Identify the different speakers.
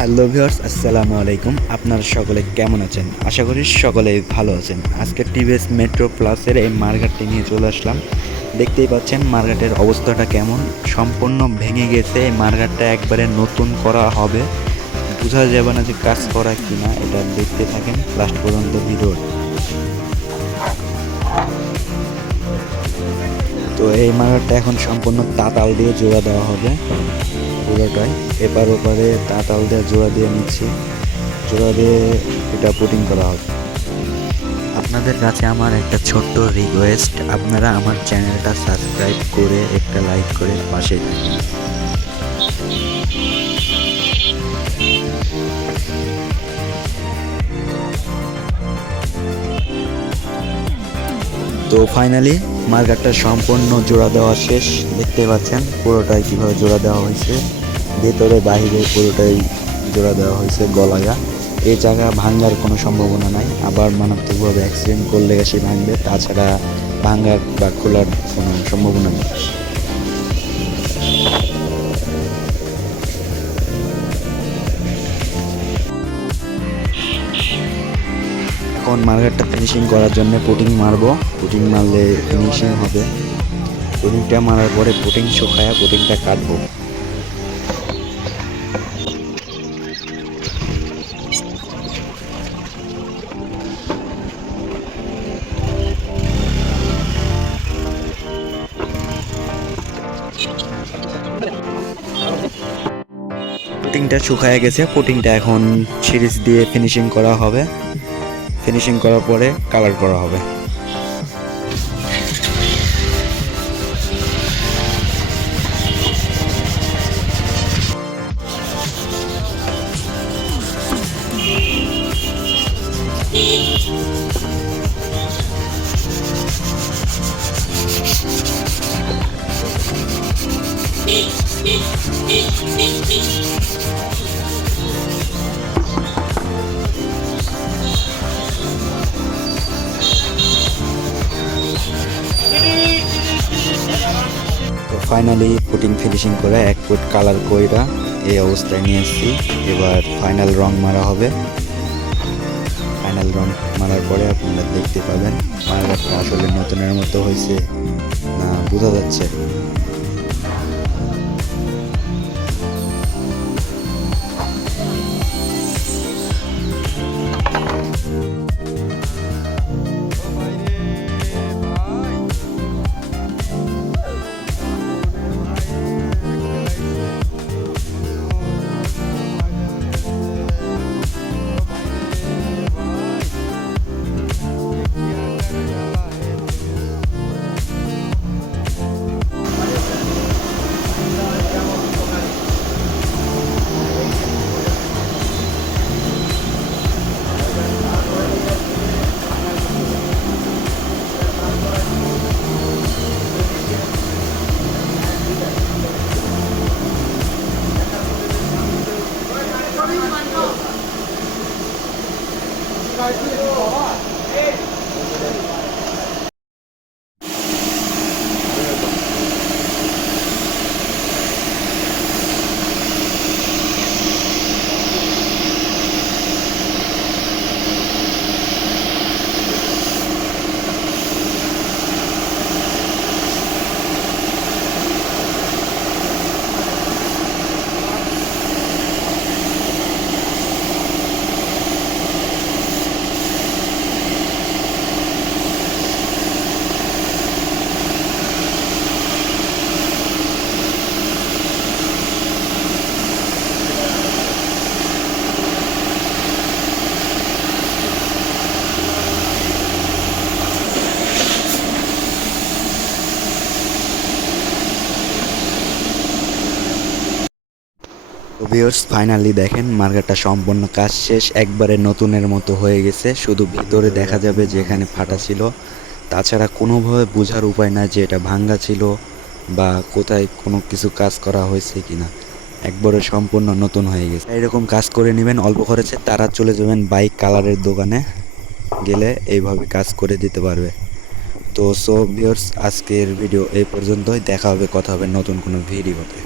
Speaker 1: Hello viewers, আসসালামু আলাইকুম। আপনারা সকলে কেমন আছেন? আশা করি সকলে ভালো আছেন। আজকে টিভিএস মেট্রো প্লাসের এই মার্কেটটি নিয়ে চলে আসলাম। দেখতেই পাচ্ছেন মার্কেটের অবস্থাটা কেমন? সম্পূর্ণ ভেঙে গেছে। এই মার্কেটটা একবারে নতুন করা হবে। বোঝা যাবে না যে কাজ করা কিনা, এটা দেখতে থাকেন লাস্ট পর্যন্ত ভিডিও। তো এই মার্কেটটা এখন সম্পূর্ণ তাতাল দিয়ে জোড়া দেওয়া হবে। পুরোটাই এপার ওপারে তাতাল দিয়ে জোড়া দিয়ে নিচ্ছি। জোড়া দিয়ে এটা পুটিং করা হবে। আপনাদের কাছে আমার একটা ছোট্ট রিকোয়েস্ট আপনারা আমার চ্যানেলটা সাবস্ক্রাইব করে একটা লাইক করে পাশে থাকুন। তো ফাইনালি মার্কেটটা সম্পূর্ণ জোড়া দেওয়া শেষ। দেখতে পাচ্ছেন পুরোটাই কীভাবে জোড়া দেওয়া হয়েছে। ভেতরে, বাহিরে পুরোটাই জোড়া দেওয়া হয়েছে গলাগা এই জায়গা ভাঙ্গার কোনো সম্ভাবনা নাই। আবার মারাত্মকভাবে অ্যাক্সিডেন্ট করলে সে ভাঙবে, তাছাড়া ভাঙ্গার বা খোলার কোনো সম্ভাবনা নেই। এখন মার্কেটটা ফিনিশিং করার জন্য পুটিং মারবো। পুটিং মারলে ফিনিশিং হবে। পুটিংটা মারার পরে পুটিং শুকায়া পুটিংটা কাটবো। পুটিংটা শুকায় গেছে কোটিংটা এখন সিরিজ দিয়ে ফিনিশিং করা হবে। ফিনিশিং করার পরে কালার করা হবে। তো ফাইনালি পুটিং ফিনিশিং করে এক ফুট কালার কইরা এই অবস্থায় নিয়ে এসেছি। এবার ফাইনাল রং মারা হবে। ফাইনাল রং মারার পরে আপনারা দেখতে পাবেন, মারাটা আসলে নতুনের মতো হয়েছে না বোঝা যাচ্ছে। ভিউয়ার্স ফাইনালি দেখেন মার্কেটটা সম্পূর্ণ কাজ শেষ। একবারে নতুনের মতো হয়ে গেছে। শুধু ভিতরে দেখা যাবে যে এখানে ফাটা ছিল। তাছাড়া কোনোভাবে বোঝার উপায় নাই যে এটা ভাঙ্গা ছিল বা কোথায় কোনো কিছু কাজ করা হয়েছে কিনা। একবারে সম্পূর্ণ নতুন হয়ে গেছে। এরকম কাজ করে নেবেন, অল্প খরচে তারা চলে যাবেন বাইক কালারের দোকানে। গেলে এইভাবে কাজ করে দিতে পারবে। তো সো ভিউয়ার্স আজকের ভিডিও এই পর্যন্তই। দেখা হবে, কথা হবে নতুন কোনো ভিডিওতে।